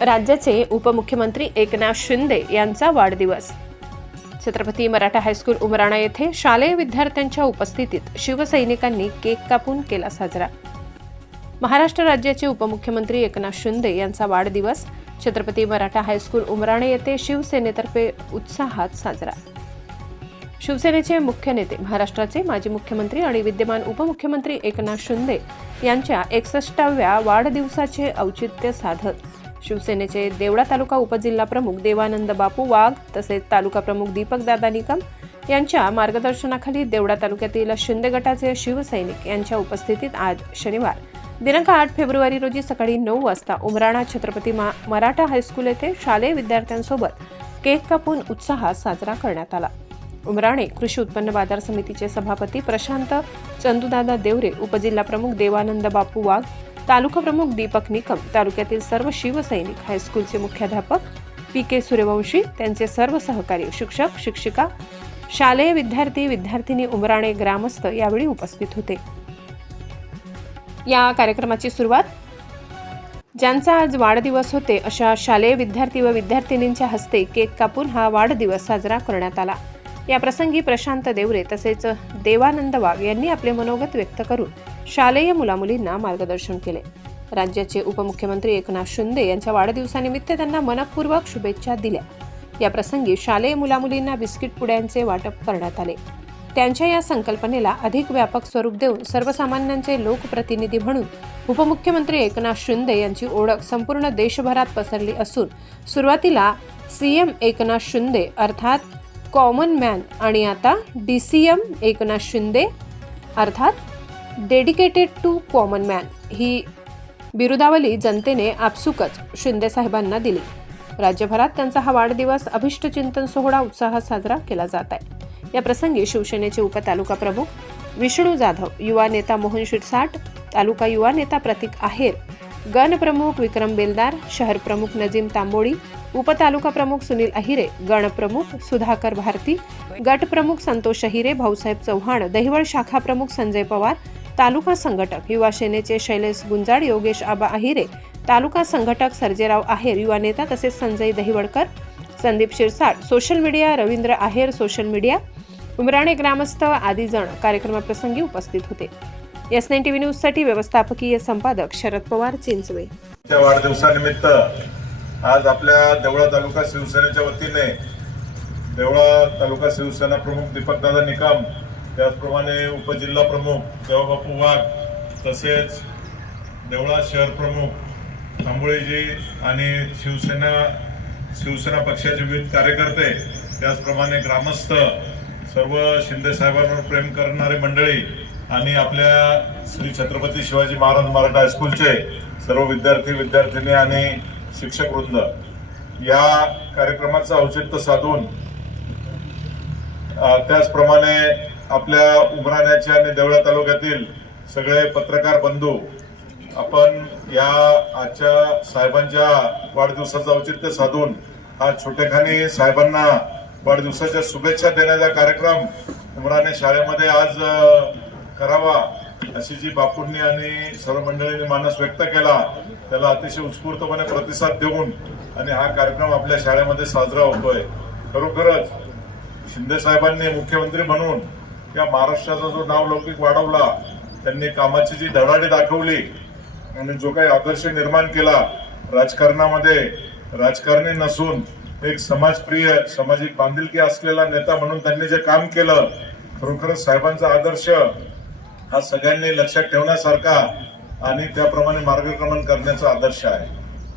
राज्याचे उपमुख्यमंत्री एकनाथ शिंदे यांचा वाढदिवस. छत्रपती मराठा हायस्कूल उमराणा येथे शालेय विद्यार्थ्यांच्या उपस्थितीत शिवसैनिकांनी केक कापून केला साजरा. महाराष्ट्र राज्याचे उपमुख्यमंत्री एकनाथ शिंदे यांचा वाढदिवस. छत्रपती मराठा हायस्कूल उमराणे येथे शिवसेनेतर्फे उत्साहात साजरा. शिवसेनेचे मुख्य नेते महाराष्ट्राचे माजी मुख्यमंत्री आणि विद्यमान उपमुख्यमंत्री एकनाथ शिंदे यांच्या एकसष्टाव्या वाढदिवसाचे औचित्य साधत शिवसेनेचे देवळा तालुका उपजिल्हा प्रमुख देवानंद बापू वाघ तसेच तालुका प्रमुख दीपक दादा निकम यांच्या मार्गदर्शनाखाली देवळा तालुक्यातील शिंदे गटाचे शिवसैनिक यांच्या उपस्थितीत आज शनिवार दिनांक आठ फेब्रुवारी रोजी सकाळी नऊ वाजता उमराणा छत्रपती मा मराठा हायस्कूल येथे शालेय विद्यार्थ्यांसोबत केक कापून उत्साहात साजरा करण्यात आला. उमराणे कृषी उत्पन्न बाजार समितीचे सभापती प्रशांत चंदुदादा देवरे उपजिल्हा प्रमुख देवानंद बापू वाघ तालुका प्रमुख दीपक निकम तालुक्यातील सर्व शिवसैनिक हायस्कूलचे मुख्याध्यापक पी के सूर्यवंशी त्यांचे सर्व सहकारी शिक्षक शिक्षिका शालेय विद्यार्थी विद्यार्थिनी उमराणे ग्रामस्थ यावेळी उपस्थित होते. या कार्यक्रमाची सुरुवात ज्यांचा आज वाढदिवस होते अशा शालेय विद्यार्थी व विद्यार्थिनींच्या हस्ते केक कापून हा वाढदिवस साजरा करण्यात आला. या प्रसंगी प्रशांत देवरे तसेच देवानंद वाघ यांनी आपले मनोगत व्यक्त करून शालेय मुलामुलींना मार्गदर्शन केले. राज्याचे उपमुख्यमंत्री एकनाथ शिंदे यांच्या वाढदिवसानिमित्त त्यांना मनपूर्वक शुभेच्छा दिल्या. या प्रसंगी शालेय मुलामुलींना बिस्किट पुड्यांचे वाटप करण्यात आले. त्यांच्या या संकल्पनेला अधिक व्यापक स्वरूप देऊन सर्वसामान्यांचे लोकप्रतिनिधी म्हणून उपमुख्यमंत्री एकनाथ शिंदे यांची ओळख संपूर्ण देशभरात पसरली असून सुरुवातीला सीएम एकनाथ शिंदे अर्थात कॉमन मॅन आणि आता D C M Eknath Shinde अर्थात डेडिकेटेड टू कॉमन मॅन ही बिरुदावली जनतेने आपसुकच शिंदेसाहेबांना दिली. राज्यभरात त्यांचा हा वाढदिवस अभिष्टचिंतन सोहळा उत्साहात साजरा केला जात आहे. या प्रसंगी शिवसेनेचे उपतालुका प्रमुख विष्णू जाधव युवा नेता मोहन शिरसाट तालुका युवा नेता प्रतीक आहेर गण प्रमुख विक्रम बेलदार शहर प्रमुख नजीम तांबोळी उपतालुका प्रमुख सुनील अहिरे गण प्रमुख सुधाकर भारती गट प्रमुख संतोष अहिरे भाऊसाहेब चव्हाण दहिवळ शाखा प्रमुख संजय पवार तालुका संघटक युवा सेनेचे शैलेश गुंजाड योगेश आबा अहिरे तालुका संघटक सर्जेराव आहेर युवा नेता तसेच Sanjay Dahiwadkar Sandeep Shirsat social media Ravindra Aher social media Umrane ग्रामस्थ आदी जण कार्यक्रमाप्रसंगी उपस्थित होते. एस नाईन टीव्ही न्यूजसाठी व्यवस्थापकीय संपादक शरद पवार चिंचवे. वाढदिवसानिमित्त आज आपल्या देवळा तालुका शिवसेनेच्या वतीने देवळा तालुका शिवसेना प्रमुख दीपकदादा निकम त्याचप्रमाणे उपजिल्हा प्रमुख देवाबापू वाघ तसेच देवळा शहर प्रमुख तांबोळेजी आणि शिवसेना शिवसेना पक्षाचे विविध कार्यकर्ते त्याचप्रमाणे ग्रामस्थ सर्व शिंदे साहेबांवर प्रेम करणारे मंडळी आणि आपल्या श्री छत्रपती शिवाजी महाराज मराठा हायस्कूलचे सर्व विद्यार्थी विद्यार्थिनी आणि शिक्षक वृंद या कार्यक्रमाचं औचित्य साधून त्याचप्रमाणे आपल्या उमराण्याच्या आणि देवळा तालुक्यातील सगळे पत्रकार बंधू आपण या आजच्या साहेबांच्या वाढदिवसाचं औचित्य साधून आज छोटेखानी साहेबांना वाढदिवसाच्या शुभेच्छा देण्याचा कार्यक्रम उमराणे शाळेमध्ये आज करावा अशी जी बापूंनी आणि सर्व मंडळींनी मानस व्यक्त केला त्याला अतिशय उत्स्फूर्तपणे प्रतिसाद देऊन आणि हा कार्यक्रम आपल्या शाळेमध्ये साजरा होतोय. खरोखरच शिंदे साहेबांनी मुख्यमंत्री म्हणून या महाराष्ट्राचा जो नाव लौकिक वाढवला त्यांनी कामाची जी धडाडी दाखवली आणि जो काही आदर्श निर्माण केला राजकारणामध्ये राजकारणी नसून एक समाजप्रिय सामाजिक बांधिलकी असलेला नेता म्हणून त्यांनी जे काम केलं खरोखरच साहेबांचा आदर्श हा सगळ्यांनी लक्षात ठेवण्यासारखा आणि त्याप्रमाणे मार्गक्रमण करण्याचा आदर्श आहे.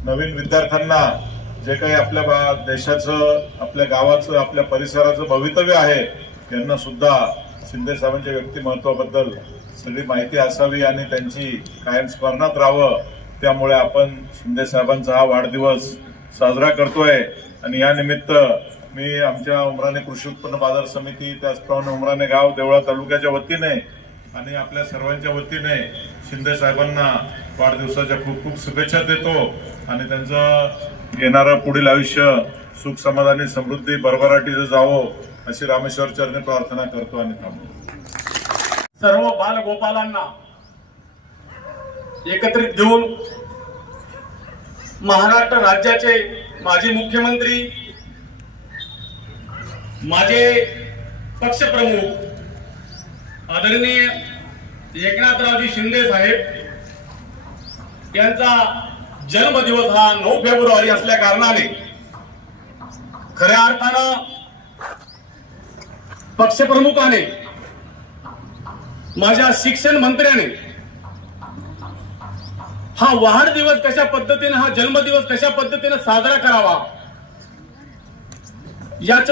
नवीन विद्यार्थ्यांना जे काही आपल्या बा- देशाचं आपल्या गावाचं आपल्या परिसराचं भवितव्य आहे त्यांना सुद्धा शिंदे साहेबांच्या व्यक्तिमत्वाबद्दल सगळी माहिती असावी आणि त्यांची कायम स्मरणात राहावं. त्यामुळे आपण शिंदे साहेबांचा हा वाढदिवस साजरा करतोय. आणि या निमित्त मी आमच्या उमराने कृषी उत्पन्न बाजार समिती त्याचप्रमाणे उमराने गाव देवळा तालुक्याच्या वतीने आणि आपल्या सर्वांच्या वतीने शिंदे साहेबांना वाढदिवसाच्या खूप खूप शुभेच्छा देतो. आणि त्यांचं येणारं पुढील आयुष्य सुख समाधानी समृद्धी भरभराटीचं जावं. अशी रामेश्वर चरणी प्रार्थना करतो आणि थांबतो. सर्व बालगोपालांना एकत्रित घेऊन महाराष्ट्र राज्याचे माजी मुख्यमंत्री माझे पक्षप्रमुख आदरणीय एकनाथरावजी शिंदे साहेब यांचा जन्मदिवस हा नऊ फेब्रुवारी असल्या कारणाने खऱ्या अर्थानं पक्षप्रमुखाने माझ्या शिक्षण मंत्र्याने हा वाढदिवस कशा पद्धतीने हा जन्मदिवस कशा पद्धतीने साजरा करावा याच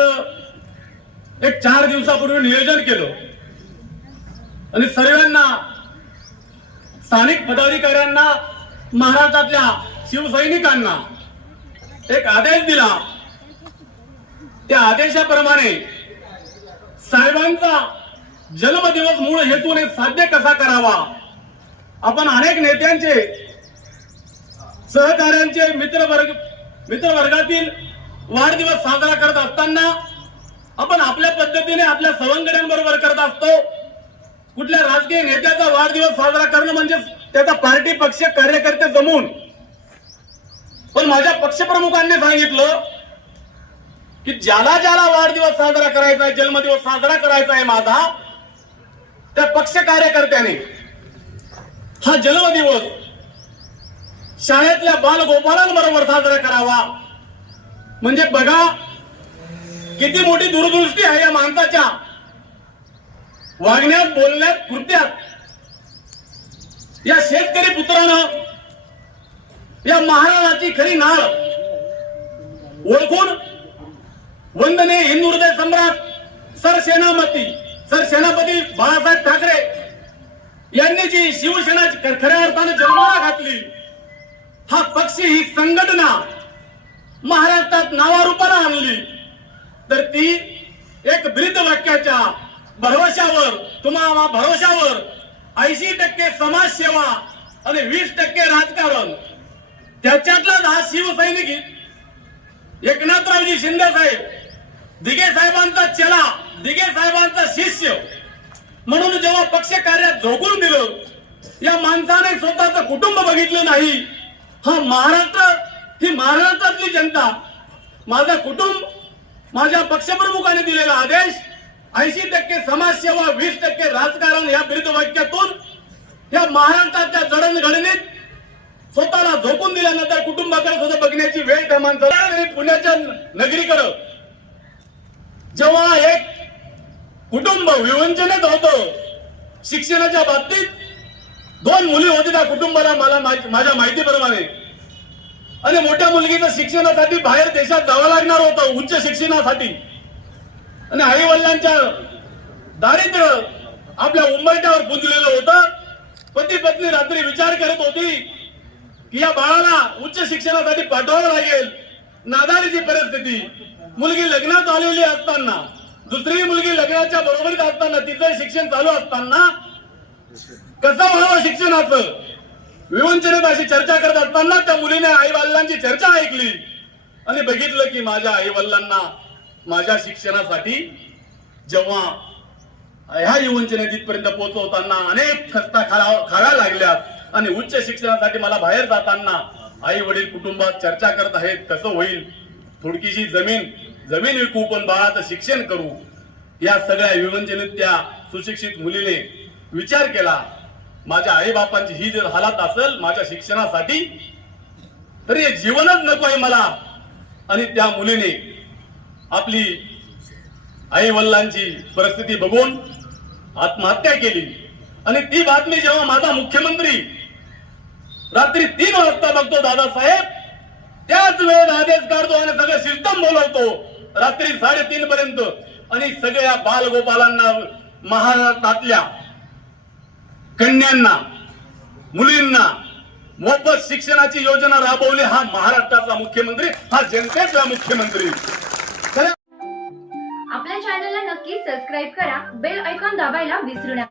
एक चार दिवसापूर्वी नियोजन केलं. आणि सर्वांना स्थानिक पदाधिकाऱ्यांना महाराष्ट्रातल्या शिवसैनिकांना एक आदेश दिला. त्या आदेशाप्रमाणे साहेबांचा जन्मदिवस मूळ हेतूने साध्य कसा करावा? आपण अनेक नेत्यांचे सहकार्यांचे मित्रवर्ग मित्रवर्गातील वाढदिवस साजरा करत असताना आपण आपल्या पद्धतीने आपल्या सवंगड्यांबरोबर करत असतो. कुठल्या राजकीय नेत्याचा वाढदिवस साजरा करणं म्हणजे त्याचा पार्टी पक्ष कार्यकर्ते जमून. पण माझ्या पक्षप्रमुखांनी सांगितलं की ज्याला ज्याला वाढदिवस साजरा करायचा आहे जन्मदिवस साजरा करायचा आहे माझा त्या पक्ष कार्यकर्त्याने हा जन्मदिवस शाळेतल्या बालगोपालांबरोबर साजरा करावा. म्हणजे बघा किती मोठी दूरदृष्टी आहे या माणसाच्या. वागण्यात बोलण्यात कृत्यात. या शेतकरी पुत्रानं या महाराजाची खरी नाळ ओळखून वंदने हिंदू हृदय सम्राट सर सेनापती सर सेनापती बाळासाहेब ठाकरे यांनी जी शिवसेना खऱ्या अर्थाने जन्माला घातली हा पक्ष ही संघटना महाराष्ट्रात नावारूपाला आणली. तर ती एक ब्रीद वाक्याच्या भरवशावर तुम्हाला भरवशावर ऐंशी टक्के समाजसेवा आणि वीस टक्के राजकारण त्याच्यातलाच हा शिवसैनिक एकनाथरावजी शिंदे साहेब दिगे साहेबांचा चला दिगे साहेबांचा शिष्य. म्हणून जेव्हा पक्ष कार्यात झोकून दिलं या माणसाने स्वतःचं कुटुंब बघितलं नाही. हा महाराष्ट्र ही महाराष्ट्रातली जनता. माझं कुटुंब माझ्या पक्षप्रमुखाने दिलेला आदेश ऐंशी टक्के समाजसेवा वीस टक्के राजकारण या विरुद्ध वाक्यातून या महाराष्ट्राच्या जडणघडणीत स्वतःला झोकून दिल्यानंतर कुटुंबाकडे सुद्धा बघण्याची वेळ त्या माणसाला पुण्याच्या नगरीकडं. जेव्हा एक कुटुंब विवंचनेत होतं शिक्षणाच्या बाबतीत दोन मुली होती त्या कुटुंबाला मला माझ्या माहितीप्रमाणे. आणि मोठ्या मुलगीचं शिक्षणासाठी बाहेर देशात जावं लागणार होतं उच्च शिक्षणासाठी. आणि आई वडिलांच्या दारिद्र्य आपल्या उंबरट्यावर पुंजलेलं होतं. पती पत्नी रात्री विचार करत होती की या बाळाला उच्च शिक्षणासाठी पाठवावं लागेल. नादारीची परिस्थिती. मुलगी लग्नात आलेली असताना दुसरी मुलगी लग्नाच्या बरोबरीत असताना तिचं शिक्षण चालू असताना कसं व्हावं शिक्षणाचं? विवंचनेत अशी चर्चा करत असताना त्या मुलीने आई वडिलांची चर्चा ऐकली. आणि बघितलं की माझ्या आई वडिलांना माझ्या शिक्षणासाठी जेव्हा ह्या युवंचनेत इथपर्यंत पोहोचवताना अनेक खस्ता खाला खाव्या लागल्यात आणि उच्च शिक्षणासाठी मला बाहेर जाताना आई वडील कुटुंबात चर्चा करत आहेत कसं होईल? थोडकीशी जमीन जमीन विकू पण बाळाचं शिक्षण करू. या सगळ्या विवंचनेत त्या सुशिक्षित मुलीने विचार केला माझ्या आईबापांची ही जर हालात असेल माझ्या शिक्षणासाठी तरी हे जीवनच नको आहे मला. आणि त्या मुलीने आपली आई वडिलांची परिस्थिती बघून आत्महत्या केली. आणि ती बातमी जेव्हा माझा मुख्यमंत्री रात्री तीन वाजता बघतो दादासाहेब त्याच वेळेत आदेश काढतो आणि सगळं सिस्टम बोलवतो. रात्री साडेतीन पर्यंत. आणि सगळ्या बालगोपालांना महाराष्ट्रातल्या कन्यांना मुलींना मोफत शिक्षणाची योजना राबवली. हा महाराष्ट्राचा मुख्यमंत्री हा जनतेचा मुख्यमंत्री. आपल्या चॅनलला नक्की सबस्क्राईब करा. बेल ऐकॉन दाबायला विसरू नका.